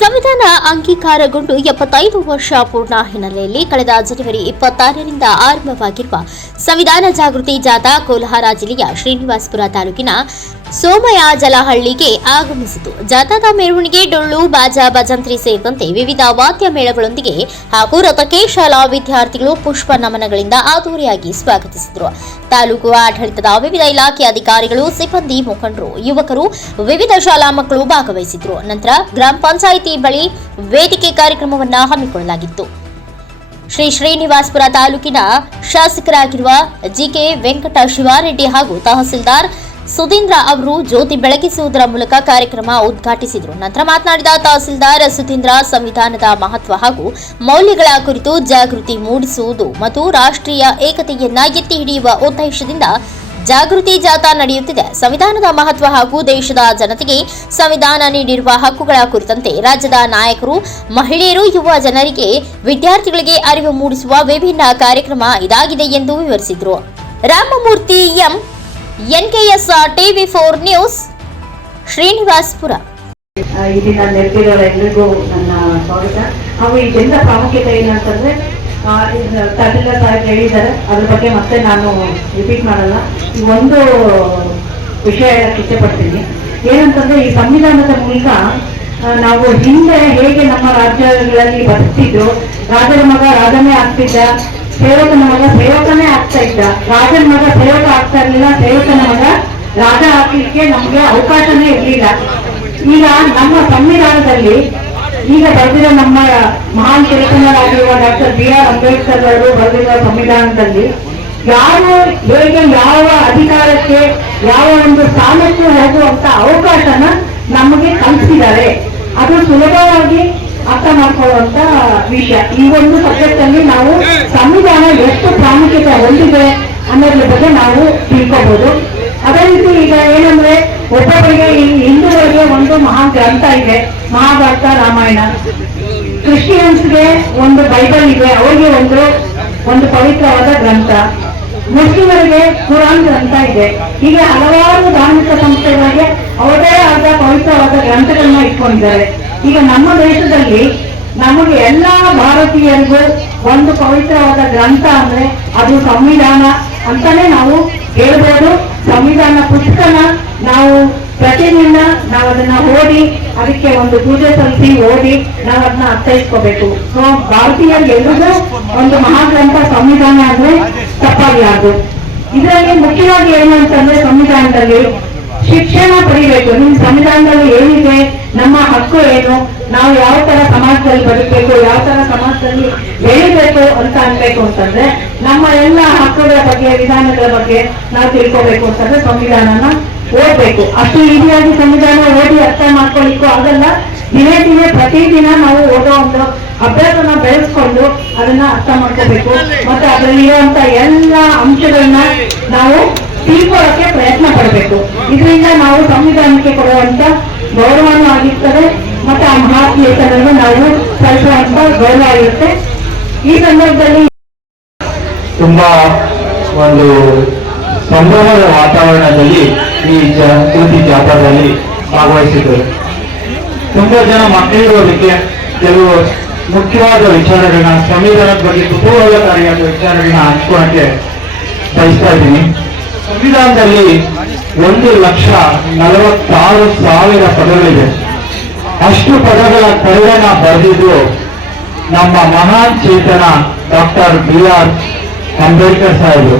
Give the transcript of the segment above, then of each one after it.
ಸಂವಿಧಾನ ಅಂಗೀಕಾರಗೊಂಡು ಎಪ್ಪತ್ತೈದು ವರ್ಷ ಪೂರ್ಣ ಹಿನ್ನೆಲೆಯಲ್ಲಿ ಕಳೆದ ಜನವರಿ ಇಪ್ಪತ್ತಾರರಿಂದ ಆರಂಭವಾಗಿರುವ ಸಂವಿಧಾನ ಜಾಗೃತಿ ಜಾಥಾ ಕೋಲಾರ ಜಿಲ್ಲೆಯ ಶ್ರೀನಿವಾಸಪುರ ತಾಲೂಕಿನ ಸೋಮಯಾಜಲಹಳ್ಳಿಗೆ ಆಗಮಿಸಿತು. ಜಾಥಾದ ಮೆರವಣಿಗೆ ಡೊಳ್ಳು, ಬಾಜಾ, ಭಜಂತ್ರಿ ಸೇರಿದಂತೆ ವಿವಿಧ ವಾದ್ಯ ಮೇಳಗಳೊಂದಿಗೆ ಹಾಗೂ ರಥಕ್ಕೆ ಶಾಲಾ ವಿದ್ಯಾರ್ಥಿಗಳು ಪುಷ್ಪ ನಮನಗಳಿಂದ ಆದೂರಿಯಾಗಿ ಸ್ವಾಗತಿಸಿದರು. ತಾಲೂಕು ಆಡಳಿತದ ವಿವಿಧ ಇಲಾಖೆ ಅಧಿಕಾರಿಗಳು, ಸಿಬ್ಬಂದಿ, ಮುಖಂಡರು, ಯುವಕರು, ವಿವಿಧ ಶಾಲಾ ಮಕ್ಕಳು ಭಾಗವಹಿಸಿದ್ರು. ನಂತರ ಗ್ರಾಮ ಪಂಚಾಯಿತಿ ಬಳಿ ವೇದಿಕೆ ಕಾರ್ಯಕ್ರಮವನ್ನ ಹಮ್ಮಿಕೊಳ್ಳಲಾಗಿತ್ತು. ಶ್ರೀ ಶ್ರೀನಿವಾಸಪುರ ತಾಲೂಕಿನ ಶಾಸಕರಾಗಿರುವ ಜಿಕೆ ವೆಂಕಟ ಶಿವಾರೆಡ್ಡಿ ಹಾಗೂ ತಹಸೀಲ್ದಾರ್ ಸುಧೀಂದ್ರ ಅವರು ಜ್ಯೋತಿ ಬೆಳಗಿಸುವುದರ ಮೂಲಕ ಕಾರ್ಯಕ್ರಮ ಉದ್ಘಾಟಿಸಿದರು. ನಂತರ ಮಾತನಾಡಿದ ತಹಸೀಲ್ದಾರ್ ಸುಧೀಂದ್ರ, ಸಂವಿಧಾನದ ಮಹತ್ವ ಹಾಗೂ ಮೌಲ್ಯಗಳ ಕುರಿತು ಜಾಗೃತಿ ಮೂಡಿಸುವುದು ಮತ್ತು ರಾಷ್ಟ್ರೀಯ ಏಕತೆಯನ್ನ ಎತ್ತಿ ಹಿಡಿಯುವ ಉದ್ದೇಶದಿಂದ ಜಾಗೃತಿ ಜಾಥಾ ನಡೆಯುತ್ತಿದೆ. ಸಂವಿಧಾನದ ಮಹತ್ವ ಹಾಗೂ ದೇಶದ ಜನತೆಗೆ ಸಂವಿಧಾನ ನೀಡಿರುವ ಹಕ್ಕುಗಳ ಕುರಿತಂತೆ ರಾಜ್ಯದ ನಾಯಕರು, ಮಹಿಳೆಯರು, ಯುವ ಜನರಿಗೆ ವಿದ್ಯಾರ್ಥಿಗಳಿಗೆ ಅರಿವು ಮೂಡಿಸುವ ವಿಭಿನ್ನ ಕಾರ್ಯಕ್ರಮ ಇದಾಗಿದೆ ಎಂದು ವಿವರಿಸಿದರು. Ramamurthy M. NKS TV four news, Srinivaspura. ಇಲ್ಲಿ ನಾನು ಎಲ್ರಿಗೂ ನನ್ನ ಸ್ವಾಗತ. ಹಾಗೂ ಇದೆಲ್ಲ ಪ್ರಾಮುಖ್ಯತೆ ಏನಂತಂದ್ರೆ ತಹಸೀಲ್ದಾರ್ ಹೇಳಿದ್ದಾರೆ. ಅದ್ರ ಬಗ್ಗೆ ಮತ್ತೆ ನಾನು ರಿಪೀಟ್ ಮಾಡಲ್ಲ. ಈ ಒಂದು ವಿಷಯ ಹೇಳಕ್ ಇಷ್ಟಪಡ್ತೀನಿ. ಏನಂತಂದ್ರೆ, ಈ ಸಂವಿಧಾನದ ಮೂಲಕ ನಾವು ಹಿಂದೆ ಹೇಗೆ ನಮ್ಮ ರಾಜ್ಯಗಳಲ್ಲಿ ಬದುಕ್ತಿದ್ರು ರಾಜರ ಮಗ ರಾಜನೇ ಆಗ್ತಿದ್ದ ಸೇವಕನ ಮಗ ಸೇವಕನೇ ಆಗ್ತಾ ಇದ್ದ ರಾಜನ ಮಗ ಸೇವಕ ಆಗ್ತಾ ಇರಲಿಲ್ಲ ಸೇವಕನ ಮಗ ರಾಜ ಆಗ್ಲಿಕ್ಕೆ ನಮ್ಗೆ ಅವಕಾಶನೇ ಇರಲಿಲ್ಲ. ಈಗ ನಮ್ಮ ಸಂವಿಧಾನದಲ್ಲಿ ಈಗ ಬರೆದಿರೋ ನಮ್ಮ ಮಹಾನ್ ಚೇತನರಾಗಿರುವ ಡಾಕ್ಟರ್ ಬಿ ಆರ್ ಅಂಬೇಡ್ಕರ್ ಅವರು ಬರೆದಿರುವ ಸಂವಿಧಾನದಲ್ಲಿ ಯಾರು ಹೇಗೆ ಯಾವ ಅಧಿಕಾರಕ್ಕೆ ಯಾವ ಒಂದು ಸ್ಥಾನಕ್ಕೆ ಹೋಗುವಂತ ಅವಕಾಶನ ನಮಗೆ ಕಲ್ಪಿಸಿದ್ದಾರೆ. ಅದು ಸುಲಭವಾಗಿ ಅರ್ಥ ಮಾಡ್ಕೊಳ್ಳುವಂತ ವಿಷಯ. ಈ ಒಂದು ಸಬ್ಜೆಕ್ಟ್ ಅಲ್ಲಿ ನಾವು ಸಂವಿಧಾನ ಎಷ್ಟು ಪ್ರಾಮುಖ್ಯತೆ ಹೊಂದಿದೆ ಅನ್ನೋದ್ರ ಬಗ್ಗೆ ನಾವು ತಿಳ್ಕೋಬಹುದು ಅದೇ ರೀತಿ ಈಗ ಏನಂದ್ರೆ ಒಬ್ಬೊಬ್ಬರಿಗೆ ಹಿಂದೂಗಳಿಗೆ ಒಂದು ಮಹಾ ಗ್ರಂಥ ಇದೆ, ಮಹಾಭಾರತ ರಾಮಾಯಣ. ಕ್ರಿಶ್ಚಿಯನ್ಸ್ಗೆ ಒಂದು ಬೈಬಲ್ ಇದೆ, ಅವರಿಗೆ ಒಂದು ಒಂದು ಪವಿತ್ರವಾದ ಗ್ರಂಥ. ಮುಸ್ಲಿಮರಿಗೆ ಕುರಾನ್ ಗ್ರಂಥ ಇದೆ. ಹೀಗೆ ಹಲವಾರು ಧಾರ್ಮಿಕ ಸಂಸ್ಥೆಗಳಿಗೆ ಅವರದೇ ಆದ ಪವಿತ್ರವಾದ ಗ್ರಂಥಗಳನ್ನ ಇಟ್ಕೊಂಡಿದ್ದಾರೆ. ಈಗ ನಮ್ಮ ದೇಶದಲ್ಲಿ ನಮಗೆ ಎಲ್ಲ ಭಾರತೀಯರಿಗೂ ಒಂದು ಪವಿತ್ರವಾದ ಗ್ರಂಥ ಅಂದ್ರೆ ಅದು ಸಂವಿಧಾನ ಅಂತಾನೆ ನಾವು ಹೇಳ್ಬೋದು. ಸಂವಿಧಾನ ಪುಸ್ತಕನ ನಾವು ಪ್ರತಿದಿನ ನಾವು ಅದನ್ನ ಓದಿ, ಅದಕ್ಕೆ ಒಂದು ಪೂಜೆ ಸಲ್ಲಿಸಿ ಓದಿ ನಾವು ಅದನ್ನ ಅರ್ಥೈಸ್ಕೋಬೇಕು ಸೊ ಭಾರತೀಯರಿಗೆಲ್ಲರಿಗೂ ಒಂದು ಮಹಾಗ್ರಂಥ ಸಂವಿಧಾನ ಅಂದ್ರೆ ತಪ್ಪಾಗಲಾರದು ಇದರಲ್ಲಿ ಮುಖ್ಯವಾಗಿ ಏನು ಅಂತಂದ್ರೆ ಸಂವಿಧಾನದಲ್ಲಿ ಶಿಕ್ಷಣ ಪಡಿಬೇಕು, ನಿಮ್ ಸಂವಿಧಾನದಲ್ಲಿ ಏನಿದೆ, ನಮ್ಮ ಹಕ್ಕು ಏನು, ನಾವು ಯಾವ ತರ ಸಮಾಜದಲ್ಲಿ ಬದುಕಬೇಕು, ಯಾವ ತರ ಸಮಾಜದಲ್ಲಿ ಬೆಳಿಬೇಕು ಅಂತ ಅನ್ಬೇಕು ಅಂತಂದ್ರೆ, ನಮ್ಮ ಎಲ್ಲ ಹಕ್ಕುಗಳ ಬಗ್ಗೆ, ವಿಧಾನಗಳ ಬಗ್ಗೆ ನಾವು ತಿಳ್ಕೋಬೇಕು ಅಂತಂದ್ರೆ ಸಂವಿಧಾನನ ಓದ್ಬೇಕು. ಅಷ್ಟು ಈಸಿಯಾಗಿ ಸಂವಿಧಾನ ಓದಿ ಅರ್ಥ ಮಾಡ್ಕೊಳ್ಳಿಕ್ಕೂ ಆಗಲ್ಲ. ದಿನೇ ದಿನೇ ಪ್ರತಿದಿನ ನಾವು ಓದೋ ಒಂದು ಅಭ್ಯಾಸನ ಬೆಳೆಸ್ಕೊಂಡು ಅದನ್ನ ಅರ್ಥ ಮಾಡ್ಕೋಬೇಕು. ಮತ್ತೆ ಅದರಲ್ಲಿ ಇರುವಂತ ಎಲ್ಲ ಅಂಶಗಳನ್ನ ನಾವು ತಿಳ್ಕೊಳ್ಳೋಕೆ ಪ್ರಯತ್ನ ಪಡಬೇಕು. ಇದರಿಂದ ನಾವು ಸಂವಿಧಾನಕ್ಕೆ ಕೊಡುವಂತ ಗೌರವನೂ ಆಗಿರ್ತದೆ, ಮತ್ತೆ ಆ ಮಹಾತ್ಮೇತನನ್ನು ನಾವು ಸಲ್ಲಿಸುವಂತ ಗೌರವ ಆಗಿರುತ್ತೆ. ಈ ಸಂದರ್ಭದಲ್ಲಿ ತುಂಬಾ ಒಂದು ಸಂಭ್ರಮದ ವಾತಾವರಣದಲ್ಲಿ ಈ ಜಾಗೃತಿ ಜಾಥಾದಲ್ಲಿ ಭಾಗವಹಿಸಿದರು ತುಂಬಾ ಜನ ಮಕ್ಕಳಿರೋದಕ್ಕೆ ಕೆಲವು ಮುಖ್ಯವಾದ ವಿಚಾರಗಳನ್ನ, ಸಂವಿಧಾನದ ಬಗ್ಗೆ ಕುತೂಹಲಕಾರಿಯಾದ ವಿಚಾರಗಳನ್ನ ಹಂಚ್ಕೊಳಕ್ಕೆ ಬಯಸ್ತಾ ಇದ್ದೀನಿ. ಸಂವಿಧಾನದಲ್ಲಿ ಒಂದು ಲಕ್ಷ ನಲವತ್ತಾರು ಸಾವಿರ ಪದಗಳಿವೆ ಅಷ್ಟು ಪದಗಳ ಪರಿಣಾಮ ಬರೆದಿದ್ದು ನಮ್ಮ ಮಹಾನ್ ಚೇತನ ಡಾಕ್ಟರ್ ಬಿ ಆರ್ ಅಂಬೇಡ್ಕರ್ ಸಾಹೇಬರು.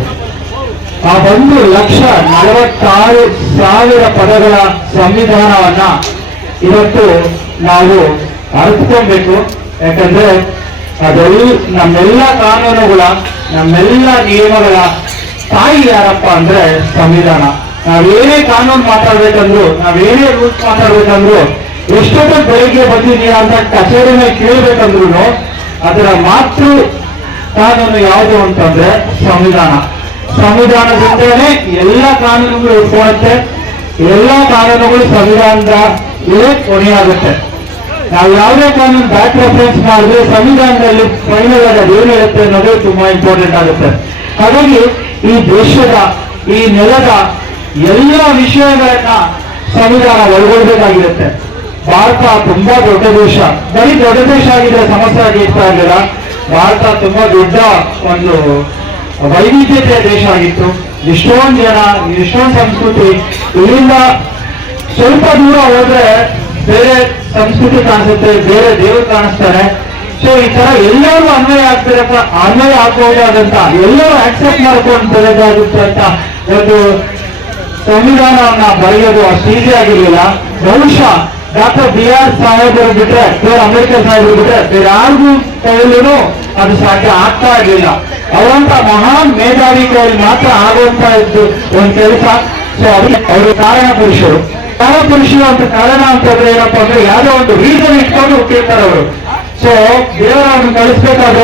ಆ ಒಂದು ಲಕ್ಷ ನಲವತ್ತಾರು ಸಾವಿರ ಪದಗಳ ಸಂವಿಧಾನವನ್ನ ಇವತ್ತು ನಾವು ಅರ್ಥಕೊಬೇಕು ಯಾಕಂದ್ರೆ ಅದೆಲ್ಲ ನಮ್ಮೆಲ್ಲ ಕಾನೂನುಗಳ, ನಮ್ಮೆಲ್ಲ ನಿಯಮಗಳ ತಾಯಿ ಯಾರಪ್ಪ ಅಂದ್ರೆ ಸಂವಿಧಾನ. ನಾವೇನೇ ಕಾನೂನು ಮಾತಾಡ್ಬೇಕಂದ್ರು ನಾವೇನೇ ರೂಲ್ಸ್ ಮಾತಾಡ್ಬೇಕಂದ್ರು, ಎಷ್ಟೊತ್ತ ಬೆಳಿಗ್ಗೆ ಬಂದಿದೀಯ ಅಂತ ಕಚೇರಿನ ಕೇಳ್ಬೇಕಂದ್ರು ಅದರ ಮಾತೃ ಕಾನೂನು ಯಾವುದು ಅಂತಂದ್ರೆ ಸಂವಿಧಾನ. ಸಂವಿಧಾನದಿಂದಲೇ ಎಲ್ಲ ಕಾನೂನುಗಳು ಉಳ್ಕೊಳ್ಳುತ್ತೆ ಎಲ್ಲ ಕಾನೂನುಗಳು ಸಂವಿಧಾನದ ಇಲ್ಲೇ ಕೊನೆಯಾಗುತ್ತೆ. ನಾವು ಯಾವುದೇ ಕಾನೂನು ಬ್ಯಾಕ್ ರೆಫರೆನ್ಸ್ ಮಾಡಿದ್ರೆ ಸಂವಿಧಾನದಲ್ಲಿ ಫೈನಲ್ ಆಗಿ ಏನು ಅನ್ನೋದು ತುಂಬಾ ಇಂಪಾರ್ಟೆಂಟ್ ಆಗುತ್ತೆ. ಹಾಗಾಗಿ ಈ ದೇಶದ, ಈ ನೆಲದ ಎಲ್ಲ ವಿಷಯಗಳನ್ನ ಸಂವಿಧಾನ ಒಳಗೊಳ್ಬೇಕಾಗಿರುತ್ತೆ. ಭಾರತ ತುಂಬಾ ದೊಡ್ಡ ದೇಶ. ಬರೀ ದೊಡ್ಡ ದೇಶ ಆಗಿದ್ರೆ ಸಮಸ್ಯೆ ಆಗಿ ಇರ್ತಾ ಇರಲಿಲ್ಲ. ಭಾರತ ತುಂಬಾ ದೊಡ್ಡ ಒಂದು ವೈವಿಧ್ಯತೆಯ ದೇಶ ಆಗಿತ್ತು. ಎಷ್ಟೊಂದು ಜನ, ಎಷ್ಟೊಂದು ಸಂಸ್ಕೃತಿ. ಇಲ್ಲಿಂದ ಸ್ವಲ್ಪ ದೂರ ಹೋದ್ರೆ ಬೇರೆ ಸಂಸ್ಕೃತಿ ಕಾಣಿಸುತ್ತೆ, ಬೇರೆ ದೇವರು ಕಾಣಿಸ್ತಾರೆ. ಸೊ ಈ ತರ ಎಲ್ಲರೂ ಅನ್ವಯ ಆಗ್ತಿರತ್ತ ಅನ್ವಯ ಆಗ್ಬಹುದಾದಂತ ಎಲ್ಲರೂ ಆಕ್ಸೆಪ್ಟ್ ಮಾಡ್ಕೊಂಡು ಬರೋದಾಗುತ್ತೆ ಅಂತ ಒಂದು ಸಂವಿಧಾನವನ್ನ ಬರೆಯೋದು ಅಷ್ಟು ಈಸಿ ಆಗಿರ್ಲಿಲ್ಲ. ಬಹುಶಃ ಡಾಕ್ಟರ್ ಬಿ ಆರ್ ಸಾಹೇಬರು ಬಿಟ್ರೆ ಬೇರೆ ಅಂಬೇಡ್ಕರ್ ಸಾಹೇಬರು ಬಿಟ್ರೆ ಬೇರೆ ಯಾರಿಗೂ ಕೈಯಲ್ಲೂ ಅದು ಸಾಧ್ಯ ಆಗ್ತಾ ಇರಲಿಲ್ಲ. ಅವರಂತ ಮಹಾನ್ ಮೇಧಾವಿ ಕೈಯಲ್ಲಿ ಮಾತ್ರ ಆಗುವಂತ ಇದ್ದು ಒಂದು ಕೆಲಸ. ಸೊ ಅವರು ಕಾರಣ ಪುರುಷರು. ಕಾರಣ ಪುರುಷರು ಅಂತ ಕಾರಣ ಅಂತಂದ್ರೆ ಏನಪ್ಪಾ ಅಂದ್ರೆ ಯಾವ್ದೋ ಒಂದು ರೀಸನ್ ಇಟ್ಕೊಂಡು ಹುಟ್ಟಿರ್ತಾರೆ ಅವರು. ಸೊ ದೇವರನ್ನು ಕಳಿಸ್ಬೇಕಾದ್ರೆ